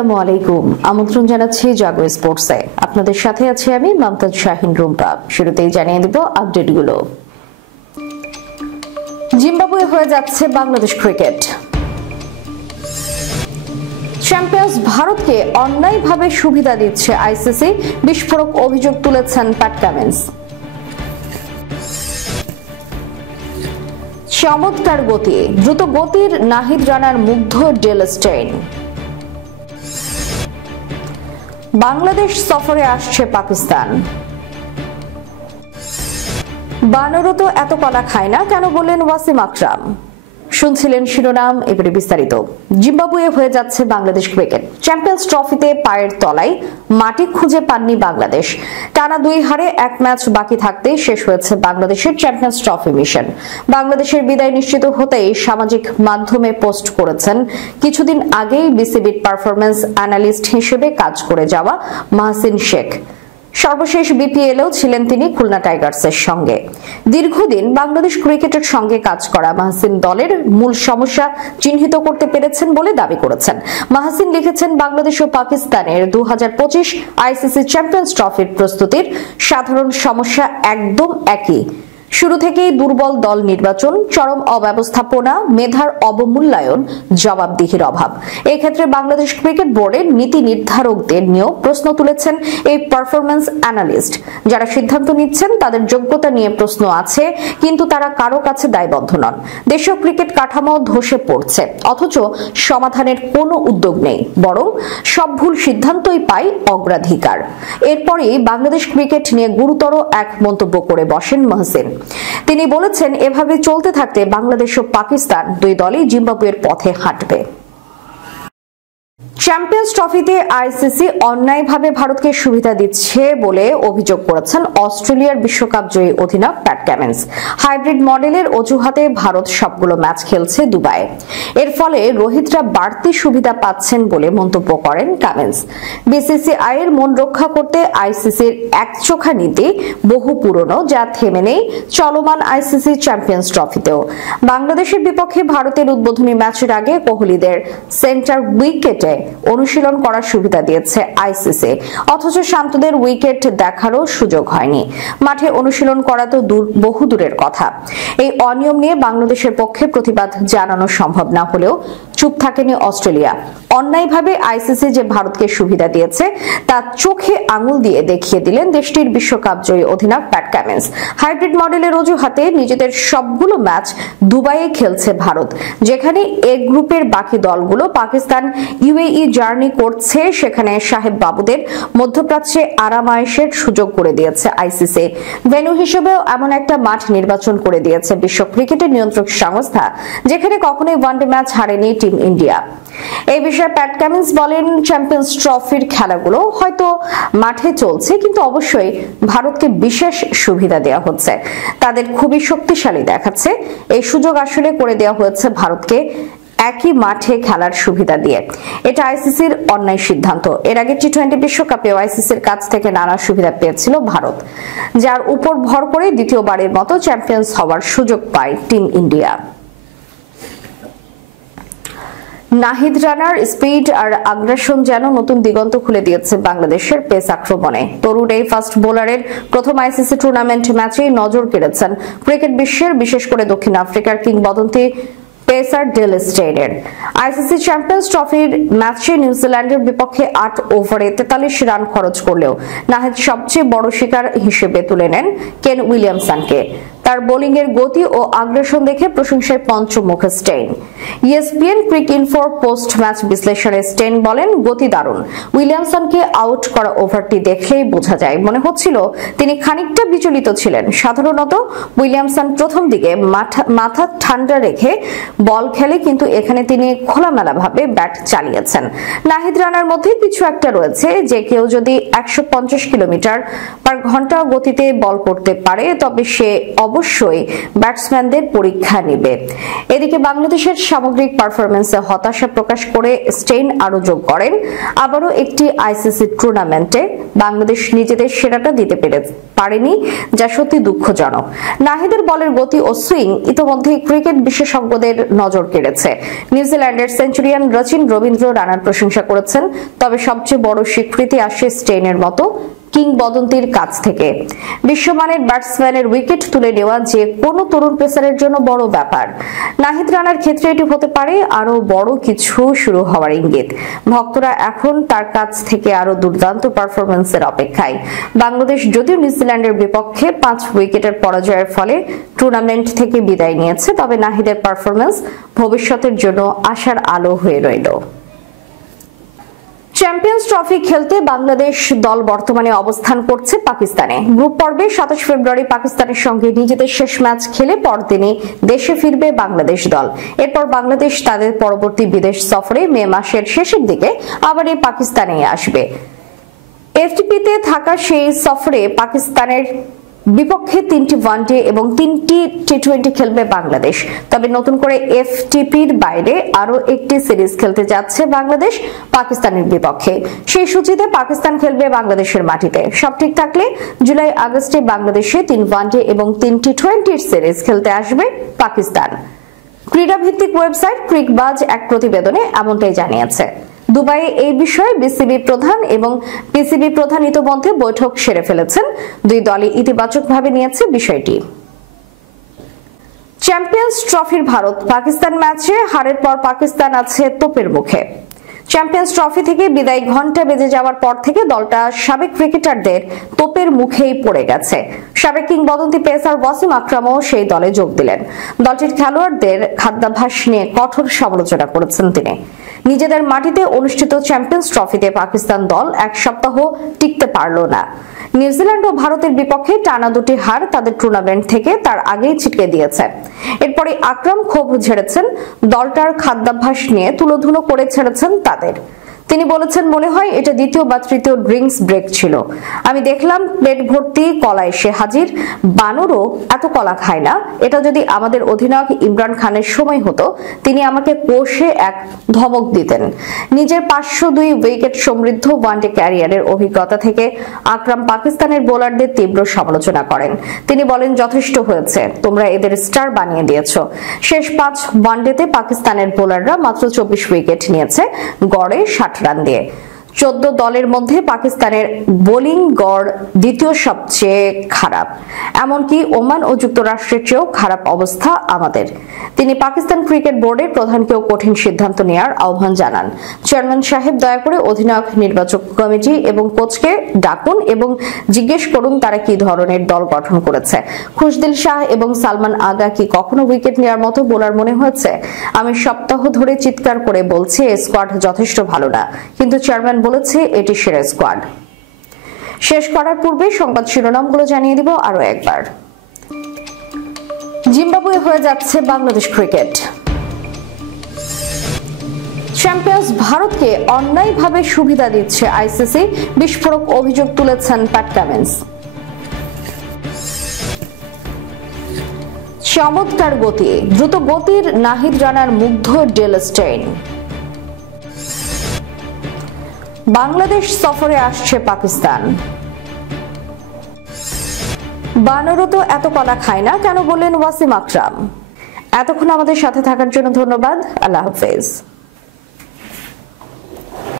আসসালামু আলাইকুম। আমন্ত্রণ জানাচ্ছি জাগো স্পোর্টসে। আপনাদের সাথে আছি আমি মমতাজ শাহিন রুম্পা। শুরুতেই জানিয়ে দেব আপডেটগুলো। জিম্বাবুয়ে হয়ে যাচ্ছে বাংলাদেশ ক্রিকেট। চ্যাম্পিয়ন্স ভারতকে অন্যায়ভাবে সুবিধা দিচ্ছে আইসিসি, বিস্ফোরক অভিযোগ তুলেছেন প্যাট কামিন্স। চমৎকার গতি, দ্রুত গতির নাহিদ রানার মুগ্ধ ডেল স্টেইন। বাংলাদেশ সফরে আসছে পাকিস্তান। বানরও তো এত কলা খায় না কেন বললেন ওয়াসিম আকরাম। শুনছিলেন শিরোনাম, এবারে বিস্তারিত। জিম্বাবুয়ে হয়ে যাচ্ছে বাংলাদেশ ক্রিকেট। চ্যাম্পিয়ন্স ট্রফিতে পায়ের তলায় মাটি খুঁজে পাননি বাংলাদেশ। টানা 2 হারে 1 ম্যাচ বাকি থাকতেই শেষ হয়েছে বাংলাদেশের চ্যাম্পিয়ন্স ট্রফি মিশন। বাংলাদেশের বিদায় নিশ্চিত হতেই সামাজিক মাধ্যমে পোস্ট করেছেন কিছুদিন আগেই বিসিবির পারফরম্যান্স অ্যানালিস্ট হিসেবে কাজ করে যাওয়া মাহসিন শেখ। সর্বশেষ বিপিএলেও ছিলেন তিনি খুলনা টাইগার্সের সঙ্গে। দীর্ঘদিন বাংলাদেশ ক্রিকেটের সঙ্গে কাজ করা মাহসিন দলের মূল সমস্যা চিহ্নিত করতে পেরেছেন বলে দাবি করেছেন। মাহসিন লিখেছেন, বাংলাদেশ ও পাকিস্তানের 2025 আইসিসি চ্যাম্পিয়ন্স ট্রফির প্রস্তুতির সাধারণ সমস্যা একদম একই। শুরু থেকেই দুর্বল দল নির্বাচন, চরম অব্যবস্থাপনা, মেধার অবমূল্যায়ন, জবাবদিহির অভাব। এই ক্ষেত্রে বাংলাদেশ ক্রিকেট বোর্ডের নীতি নির্ধারকদের নিয়েও প্রশ্ন তুলেছেন এই পারফরম্যান্স অ্যানালিস্ট। যারা সিদ্ধান্ত নিচ্ছেন তাদের যোগ্যতা নিয়ে প্রশ্ন আছে, কিন্তু তারা কারো কাছে দায়বদ্ধ নন। দেশীয় ক্রিকেট কাঠামো ধসে পড়ছে, অথচ সমাধানের কোনো উদ্যোগ নেই, বরং সব ভুল সিদ্ধান্তই পায় অগ্রাধিকার। এরপরেই বাংলাদেশ ক্রিকেট নিয়ে গুরুতর এক মন্তব্য করে বসেন মাহসিন। তিনি বলেছেন, এভাবে চলতে থাকতে বাংলাদেশ ও পাকিস্তান 2 দলই জিম্বাবুয়ের পথে হাঁটবে। চ্যাম্পিয়ন্স ট্রফিতে আইসিসি অন্যায়ভাবে ভারতকে সুবিধা দিচ্ছে বলে অভিযোগ করেছেন অস্ট্রেলিয়ার বিশ্বকাপ জয়ী অধিনায়ক প্যাট কামিন্স। হাইব্রিড মডেলের অজুহাতে ভারত সবগুলো ম্যাচ খেলছে দুবাইয়ে। এর ফলে রোহিতরা বাড়তি সুবিধা পাচ্ছেন বলে মন্তব্য করেন কামিন্স। বিসিসিআই এর মন রক্ষা করতে আইসিসির একচোখা নীতি বহু পুরনো, যা থেমে নেই চলমান আইসিসি চ্যাম্পিয়ন্স ট্রফিতেও। বাংলাদেশের বিপক্ষে ভারতের উদ্বোধনী ম্যাচের আগে কোহলিদের সেন্টার উইকেটে অনুশীলন করার সুবিধা দিয়েছে আইসিসি, অথচ শান্তদের উইকেট দেখারও সুযোগ হয়নি। মাঠে অনুশীলন করা তো বহু দূরের কথা। এই অনিয়ম নিয়ে বাংলাদেশের পক্ষে প্রতিবাদ জানানো সম্ভব না হলেও চুপ থাকেনি অস্ট্রেলিয়া। অন্যায়ভাবে আইসিসি যে ভারতকে সুবিধা দিয়েছে তা চোখে আঙুল দিয়ে দেখিয়ে দিলেন দেশটির বিশ্বকাপ জয়ী অধিনায়ক প্যাট কামিন্স। হাইব্রিড মডেলের অজুহাতে নিজেদের সবগুলো ম্যাচ দুবাইয়ে খেলছে ভারত, যেখানে এ গ্রুপের বাকি দলগুলো পাকিস্তান, ইউএই জার্নি করছে। সেখানে সাহেব বাবুদের মধ্যপ্রাচ্যে আরাম আয়েশের সুযোগ করে দিয়েছে আইসিসি। ভেন্যু হিসেবেও এমন একটা মাঠ নির্বাচন করে দিয়েছে বিশ্ব ক্রিকেটের নিয়ন্ত্রক সংস্থা, যেখানে কখনোই ওয়ানডে ম্যাচ হারেনি টিম ইন্ডিয়া। এই বিষয়ে প্যাট কামিন্স বলেন, চ্যাম্পিয়ন্স ট্রফির খেলাগুলো হয়তো মাঠে চলছে, কিন্তু অবশ্যই ভারতকে বিশেষ সুবিধা দেওয়া হচ্ছে। তাদের খুবই শক্তিশালী দেখাচ্ছে। এই সুযোগ আসলে করে দেওয়া হয়েছে ভারতকে একই মাঠে খেলার সুবিধা দিয়ে। এটা আইসিসির অন্যায় সিদ্ধান্ত। এর আগে টি-20 বিশ্বকাপে আইসিসির কাছ থেকে নানা সুবিধা পেয়েছিল ভারত, যার উপর ভর করে দ্বিতীয়বারের মতো চ্যাম্পিয়ন্স হওয়ার সুযোগ পায় টিম ইন্ডিয়া। নাহিদ রানার স্পিড আর আগ্রাসন যেন নতুন দিগন্ত খুলে দিয়েছে বাংলাদেশের পেস আক্রমণে। তরুণ এই ফাস্ট বোলারের প্রথম আইসিসি টুর্নামেন্ট ম্যাচেই নজর কেড়েছেন ক্রিকেট বিশ্বের, বিশেষ করে দক্ষিণ আফ্রিকার কিংবদন্তি পেসার ডেল স্টেইনের। আইসিসি চ্যাম্পিয়ন্স ট্রফির ম্যাচে নিউজিল্যান্ডের বিপক্ষে 8 ওভারে 43 রান খরচ করলেও নাহিদ সবচেয়ে বড় শিকার হিসেবে তুলে নেন কেন উইলিয়ামসনকে। তার বোলিং এর গতি ও আগ্রাসন দেখে প্রশংসায় পঞ্চমুখ স্টেইন। ইএসপিএন ক্রিক ইনফোর পোস্ট ম্যাচ বিশ্লেষণে স্টেইন বলেন, গতি দারুণ। উইলিয়ামসনকে আউট করা ওভারটি দেখলেই বোঝা যায়, মনে হচ্ছিল তিনি খানিকটা বিচলিত ছিলেন। সাধারণত উইলিয়ামসন প্রথম দিকে মাথা ঠান্ডা রেখে বল খেলে, কিন্তু এখানে তিনি খোলামেলাভাবে ব্যাট চালিয়েছেন। নাহিদ রানার মধ্যে কিছু একটা রয়েছে, যে কেউ যদি 150 কিলোমিটার/ঘন্টা গতিতে বল করতে পারে তবে সে অবশ্যই অবশ্যই ব্যাটসম্যানদের পরীক্ষা নেবে। এদিকে বাংলাদেশের সামগ্রিক পারফরম্যান্সে হতাশা প্রকাশ করে স্টেইন আরো যোগ করেন, আবারও একটি আইসিসি টুর্নামেন্টে বাংলাদেশ নিজেদের সেরাটা দিতে পারেনি, যা সত্যি দুঃখজনক। নাহিদের বলের গতি ও সুইং ইতোমধ্যেই ক্রিকেট বিশেষজ্ঞদের নজর কেড়েছে। নিউজিল্যান্ডের সেঞ্চুরিয়ান রচিন রবীন্দ্র রানার প্রশংসা করেছেন, তবে সবচেয়ে বড় স্বীকৃতি আসে স্টেইনের মতো কিংবদন্তির কাছ থেকে। বিশ্বমানের ব্যাটসম্যানের উইকেট তুলে নেওয়া যে কোনো তরুণ পেসারের জন্য বড় ব্যাপার। নাহিদ রানার ক্ষেত্রে এটি হতে পারে আরো বড় কিছু শুরু হওয়ার ইঙ্গিত। ভক্তরা এখন তার কাছ থেকে আরো দুর্দান্ত পারফরম্যান্সের অপেক্ষায়। বাংলাদেশ যদিও নিউজিল্যান্ডের বিপক্ষে 5 উইকেটের পরাজয়ের ফলে টুর্নামেন্ট থেকে বিদায় নিয়েছে, তবে নাহিদের পারফরম্যান্স ভবিষ্যতের জন্য আশার আলো হয়ে রইল। চ্যাম্পিয়ন্স ট্রফি খেলতে বাংলাদেশ দল বর্তমানে অবস্থান করছে পাকিস্তানে। গ্রুপ পর্বে 27 ফেব্রুয়ারি পাকিস্তানের সঙ্গে নিজেদের শেষ ম্যাচ খেলে পরদিনই দেশে ফিরবে বাংলাদেশ দল। এরপর বাংলাদেশ তাদের পরবর্তী বিদেশ সফরে মে মাসের শেষের দিকে আবার এই পাকিস্তানে আসবে। এফটিপিতে থাকা সেই সফরে পাকিস্তানের বিপক্ষে 3টি ওয়ানডে এবং 3টি টি20 খেলবে বাংলাদেশ। তবে নতুন করে এফটিপির বাইরে আরো একটি সিরিজ খেলতে যাচ্ছে বাংলাদেশ পাকিস্তানের বিপক্ষে। সেই সূচিতে পাকিস্তান খেলবে বাংলাদেশের মাটিতে। সব ঠিক থাকলে জুলাই আগস্টে বাংলাদেশে 3 ওয়ানডে এবং 3টি টি20 সিরিজ খেলতে আসবে পাকিস্তান। ক্রীড়াভিত্তিক ওয়েবসাইট ক্রিকবাজ এক প্রতিবেদনে এমনটাই জানিয়েছে। দুবাইয়ে এই বিষয়ে বিসিবি প্রধান এবং পিসিবি প্রধান ইতোমধ্যে বৈঠক সেরে ফেলেছেন। দুই দলই ইতিবাচকভাবে নিয়েছে বিষয়টি। চ্যাম্পিয়ন্স ট্রফির ভারত পাকিস্তান ম্যাচে হারের পর পাকিস্তান আছে তোপের মুখে। চ্যাম্পিয়ন্স ট্রফি থেকে বিদায় ঘন্টা বেজে যাওয়ার পর থেকে দলটা সাবেক ক্রিকেটারদের তোপের মুখেই পড়ে গেছে। সাবেক কিংবদন্তি পেসার ওয়াসিম আকরামও সেই দলে যোগ দিলেন। দলটির খেলোয়াড়দের খাদ্যাভ্যাস নিয়ে কঠোর সমালোচনা করেছেন তিনি। নিজেদের মাটিতে অনুষ্ঠিত চ্যাম্পিয়ন্স ট্রফিতে পাকিস্তান দল এক সপ্তাহ টিকতে পারল না। নিউজিল্যান্ড ও ভারতের বিপক্ষে টানা 2টি হার তাদের টুর্নামেন্ট থেকে তার আগেই ছিটকে দিয়েছে। এরপরে আকরাম ক্ষোভ ঝেড়েছেন, দলটার খাদ্যাভ্যাস নিয়ে তুলোধুলো করে ছেড়েছেন তাদের। তিনি বলেছেন, মনে হয় এটা দ্বিতীয় বা তৃতীয় ড্রিঙ্কস ব্রেক ছিল। আমি দেখলাম প্লেট ভর্তি কলা এসে হাজির। বানরও এত কলা খায় না। এটা যদি আমাদের অধিনায়ক ইমরান খানের সময় হতো, তিনি আমাকে কষে এক ধমক দিতেন। নিজের 502 উইকেট সমৃদ্ধ ওয়ানডে ক্যারিয়ারের অভিজ্ঞতা থেকে আকরাম পাকিস্তানের বোলারদের তীব্র সমালোচনা করেন। তিনি বলেন, যথেষ্ট হয়েছে, তোমরা এদের স্টার বানিয়ে দিয়েছো। শেষ 5 ওয়ানডেতে পাকিস্তানের বোলাররা মাত্র 24 উইকেট নিয়েছে, গড়ে 60 রান দিয়ে। 14 দলের মধ্যে পাকিস্তানের বোলিং গড় দ্বিতীয় সবচেয়ে খারাপ। এমনকি ওমান ও যুক্তরাষ্ট্রের চেয়েও খারাপ অবস্থা আমাদের। তিনি পাকিস্তান ক্রিকেট বোর্ডের প্রধানকেও কঠিন সিদ্ধান্ত নেওয়ার আহ্বান জানান। চেয়ারম্যান সাহেব, দয়া করে অধিনায়ক, নির্বাচক কমিটি এবং কোচকে ডাকুন এবং জিজ্ঞেস করুন তারা কি ধরনের দল গঠন করেছে। খুশদিল শাহ এবং সালমান আগা কি কখনো উইকেট নেওয়ার মতো বোলার মনে হয়েছে? আমি সপ্তাহ ধরে চিৎকার করে বলছি এই স্কোয়াড যথেষ্ট ভালো না, কিন্তু চেয়ারম্যান বলেছে এটি সেরা স্কোয়াড। শেষ করার পূর্বে সংবাদ শিরোনামগুলো জানিয়ে দিব আরো একবার। জিম্বাবুয়ে হয়ে যাচ্ছে বাংলাদেশ ক্রিকেট। চ্যাম্পিয়ন্স ভারতকে অন্যায়ভাবে সুবিধা দিচ্ছে আইসিসি, বিস্ফোরক অভিযোগ তুলেছেন প্যাট কামিন্স। চমৎকার গতি, দ্রুত গতির নাহিদ রানার মুগ্ধ ডেল স্টেইন। বাংলাদেশ সফরে আসছে পাকিস্তান। বানরও তো এত কলা খায় না কেন বললেন ওয়াসিম আকরাম। এতক্ষণ আমাদের সাথে থাকার জন্য ধন্যবাদ। আল্লাহ হাফেজ।